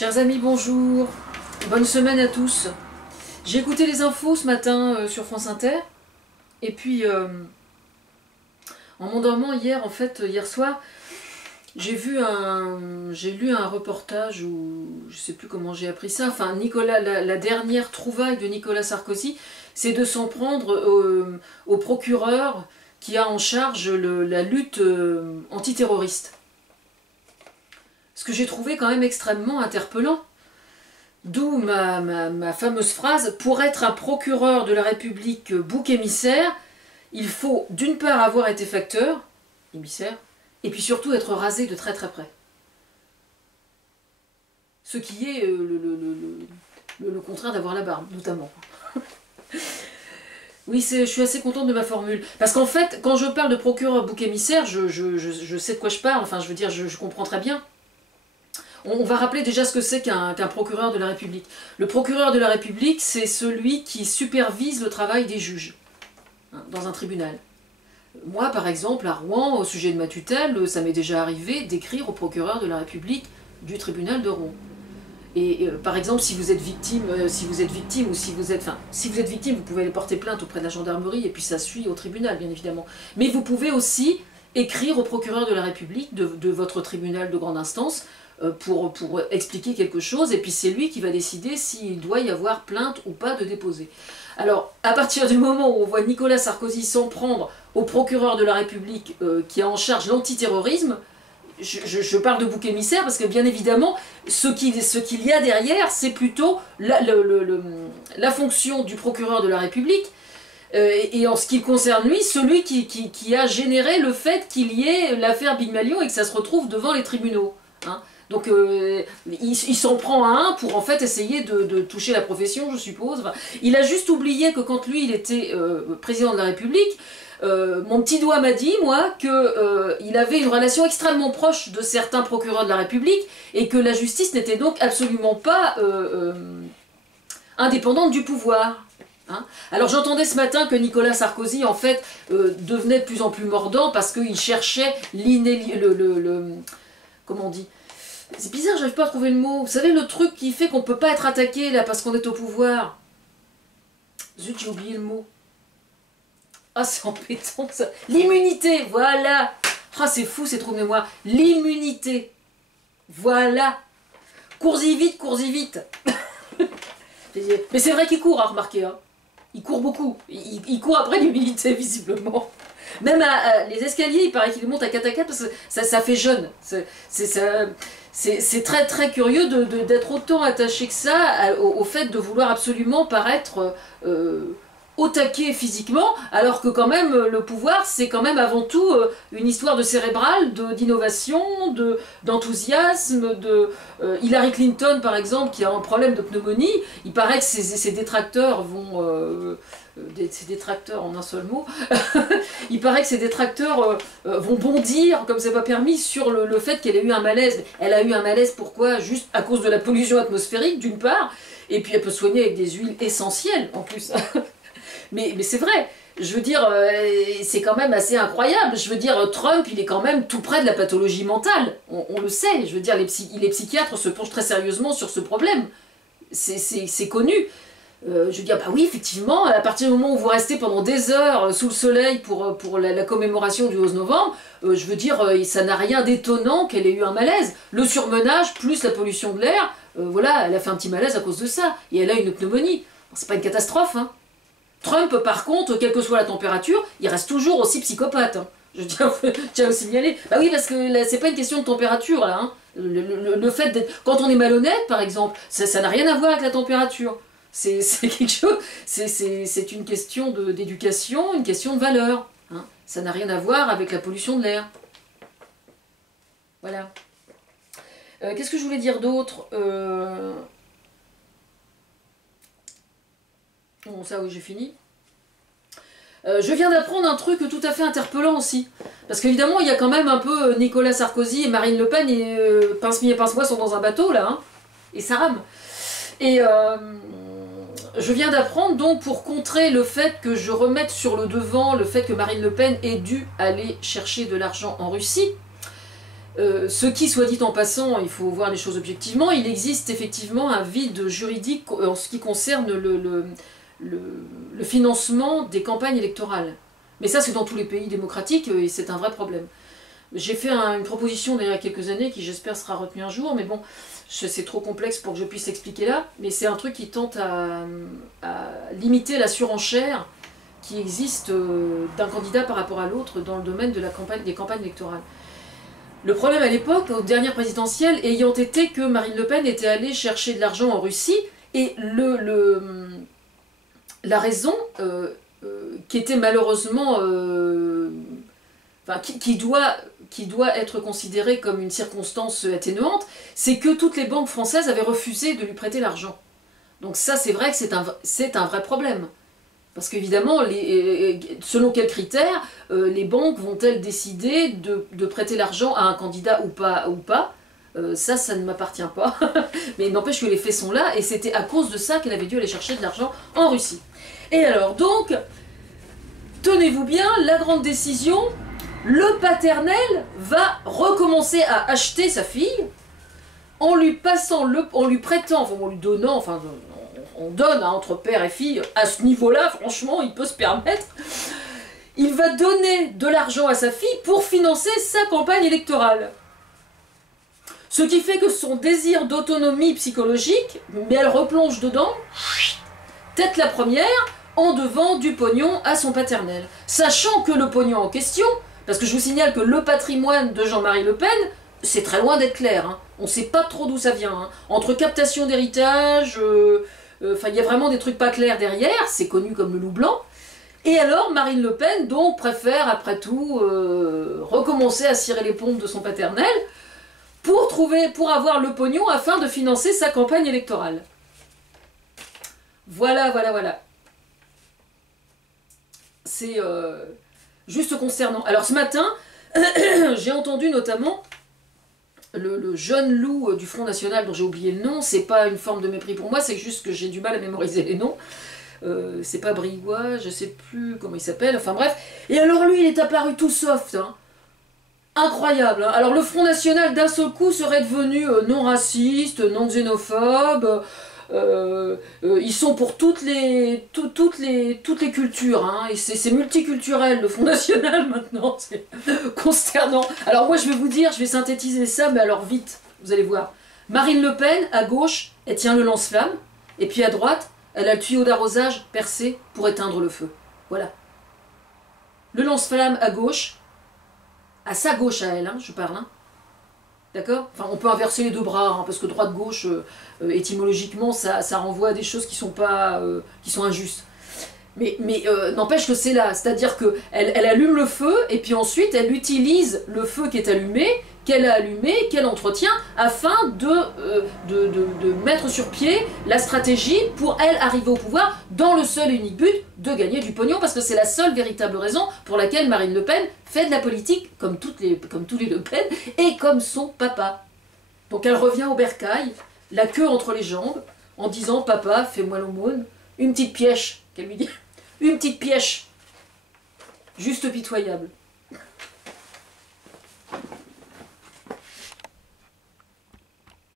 Chers amis, bonjour. Bonne semaine à tous. J'ai écouté les infos ce matin sur France Inter. Et puis, en m'endormant hier soir, j'ai lu un reportage où, je sais plus comment j'ai appris ça, enfin, la dernière trouvaille de Nicolas Sarkozy, c'est de s'en prendre au procureur qui a en charge la lutte antiterroriste. Ce que j'ai trouvé quand même extrêmement interpellant. D'où ma fameuse phrase, pour être un procureur de la République bouc émissaire, il faut d'une part avoir été facteur, émissaire, et puis surtout être rasé de très très près. Ce qui est le contraire d'avoir la barbe, notamment. Oui, je suis assez contente de ma formule. Parce qu'en fait, quand je parle de procureur bouc émissaire, je sais de quoi je parle, enfin je veux dire, je comprends très bien. On va rappeler déjà ce que c'est qu'un procureur de la République. Le procureur de la République, c'est celui qui supervise le travail des juges dans un tribunal. Moi, par exemple, à Rouen, au sujet de ma tutelle, ça m'est déjà arrivé d'écrire au procureur de la République du tribunal de Rouen. Et par exemple, si vous êtes victime, ou si vous êtes victime, vous pouvez aller porter plainte auprès de la gendarmerie et puis ça suit au tribunal, bien évidemment. Mais vous pouvez aussi écrire au procureur de la République de votre tribunal de grande instance pour expliquer quelque chose, et puis c'est lui qui va décider s'il doit y avoir plainte ou pas de déposer. Alors, à partir du moment où on voit Nicolas Sarkozy s'en prendre au procureur de la République qui a en charge l'antiterrorisme, je parle de bouc émissaire parce que bien évidemment, ce qu'il y a derrière, c'est plutôt la fonction du procureur de la République, et en ce qui concerne lui, celui qui a généré le fait qu'il y ait l'affaire Big Malion et que ça se retrouve devant les tribunaux. Hein. Donc il s'en prend à un pour en fait essayer de toucher la profession, je suppose. Enfin, il a juste oublié que quand lui il était président de la République, mon petit doigt m'a dit, moi, qu'il avait une relation extrêmement proche de certains procureurs de la République et que la justice n'était donc absolument pas indépendante du pouvoir. Hein. Alors j'entendais ce matin que Nicolas Sarkozy en fait devenait de plus en plus mordant parce qu'il cherchait comment on dit? C'est bizarre, j'arrive pas à trouver le mot. Vous savez, le truc qui fait qu'on peut pas être attaqué là parce qu'on est au pouvoir. Zut, j'ai oublié le mot. Ah, c'est embêtant ça. L'immunité, voilà. Ah, c'est fou, c'est trop de mémoire. L'immunité. Voilà. Cours-y vite, cours-y vite. Mais c'est vrai qu'il court, à remarquer. Hein. Il court beaucoup. Il court après l'immunité, visiblement. Même les escaliers, il paraît qu'il monte à 4 à 4 parce que ça fait jeune. C'est très très curieux d'être autant attaché que ça au fait de vouloir absolument paraître au taquet physiquement, alors que quand même le pouvoir c'est quand même avant tout une histoire de cérébral, d'innovation, d'enthousiasme, Hillary Clinton par exemple qui a un problème de pneumonie, il paraît que ses détracteurs vont... ses détracteurs en un seul mot, il paraît que ses détracteurs vont bondir, comme c'est pas permis, sur le fait qu'elle ait eu un malaise. Elle a eu un malaise, pourquoi? Juste à cause de la pollution atmosphérique, d'une part, et puis elle peut soigner avec des huiles essentielles, en plus. mais c'est vrai, je veux dire, c'est quand même assez incroyable. Je veux dire, Trump, il est quand même tout près de la pathologie mentale, on le sait. Je veux dire, les psychiatres se penchent très sérieusement sur ce problème. C'est connu. Je veux dire, bah oui, effectivement, à partir du moment où vous restez pendant des heures sous le soleil pour la commémoration du 11 novembre, je veux dire, ça n'a rien d'étonnant qu'elle ait eu un malaise. Le surmenage, plus la pollution de l'air, voilà, elle a fait un petit malaise à cause de ça. Et elle a une pneumonie. C'est pas une catastrophe, hein. Trump, par contre, quelle que soit la température, il reste toujours aussi psychopathe. Hein. Je tiens à le signaler. Bah oui, parce que c'est pas une question de température, là. Hein. Le fait d'être... Quand on est malhonnête, par exemple, ça n'a rien à voir avec la température. C'est quelque chose, c'est une question d'éducation, une question de valeur. Hein. Ça n'a rien à voir avec la pollution de l'air. Voilà. Qu'est-ce que je voulais dire d'autre Bon, ça, oui, j'ai fini. Je viens d'apprendre un truc tout à fait interpellant aussi. Parce qu'évidemment, il y a quand même un peu Nicolas Sarkozy et Marine Le Pen et Pince-Mi et Pince-Moi sont dans un bateau, là. Hein, et ça rame. Et... je viens d'apprendre donc pour contrer le fait que je remette sur le devant le fait que Marine Le Pen ait dû aller chercher de l'argent en Russie, Ce qui, soit dit en passant, il faut voir les choses objectivement, il existe effectivement un vide juridique en ce qui concerne le financement des campagnes électorales. Mais ça, c'est dans tous les pays démocratiques et c'est un vrai problème. J'ai fait une proposition il y a quelques années qui, j'espère, sera retenue un jour, mais bon, c'est trop complexe pour que je puisse l'expliquer là. Mais c'est un truc qui tente à limiter la surenchère qui existe d'un candidat par rapport à l'autre dans le domaine de des campagnes électorales. Le problème à l'époque, aux dernières présidentielles, ayant été que Marine Le Pen était allée chercher de l'argent en Russie, et la raison, qui était malheureusement... qui doit être considérée comme une circonstance atténuante, c'est que toutes les banques françaises avaient refusé de lui prêter l'argent. Donc ça, c'est vrai que c'est un vrai problème. Parce qu'évidemment, selon quels critères, les banques vont-elles décider de prêter l'argent à un candidat ou pas, ça ne m'appartient pas. Mais il n'empêche que les faits sont là, et c'était à cause de ça qu'elle avait dû aller chercher de l'argent en Russie. Et alors, donc, tenez-vous bien, la grande décision, le paternel va recommencer à acheter sa fille en lui prêtant, enfin, en lui donnant, enfin, on donne entre père et fille, à ce niveau-là, franchement, il peut se permettre. Il va donner de l'argent à sa fille pour financer sa campagne électorale. Ce qui fait que son désir d'autonomie psychologique, mais elle replonge dedans, tête la première, en devant du pognon à son paternel. Sachant que le pognon en question, parce que je vous signale que le patrimoine de Jean-Marie Le Pen, c'est très loin d'être clair. Hein. On ne sait pas trop d'où ça vient. Hein. Entre captation d'héritage... il y a vraiment des trucs pas clairs derrière, c'est connu comme le loup blanc. Et alors, Marine Le Pen, donc, préfère, après tout, recommencer à cirer les pompes de son paternel pour avoir le pognon afin de financer sa campagne électorale. Voilà. C'est juste concernant. Alors, ce matin, j'ai entendu notamment... Le jeune loup du Front National, dont j'ai oublié le nom, c'est pas une forme de mépris pour moi, c'est juste que j'ai du mal à mémoriser les noms. C'est pas Brigois, je sais plus comment il s'appelle, enfin bref. Et alors lui, il est apparu tout soft, hein. Incroyable. Hein. Alors le Front National, d'un seul coup, serait devenu non raciste, non xénophobe. Ils sont pour toutes les cultures, hein, et c'est multiculturel le Front National maintenant, c'est consternant. Alors moi je vais vous dire, je vais synthétiser ça, mais alors vite, vous allez voir. Marine Le Pen, à gauche, elle tient le lance-flamme, et puis à droite, elle a le tuyau d'arrosage percé pour éteindre le feu. Voilà. Le lance-flamme à gauche, à sa gauche à elle, hein, je parle, hein. D'accord? Enfin, on peut inverser les deux bras, hein, parce que droite-gauche, étymologiquement, ça renvoie à des choses qui sont injustes. Mais n'empêche que c'est là, c'est-à-dire qu'elle allume le feu, et puis ensuite, elle utilise le feu qui est allumé, qu'elle a allumé, qu'elle entretient, afin de mettre sur pied la stratégie pour, elle, arriver au pouvoir, dans le seul et unique but de gagner du pognon, parce que c'est la seule véritable raison pour laquelle Marine Le Pen fait de la politique, comme tous les Le Pen, et comme son papa. Donc elle revient au bercail, la queue entre les jambes, en disant « Papa, fais-moi l'aumône », une petite pièche, qu'elle lui dit, une petite pièche, juste pitoyable.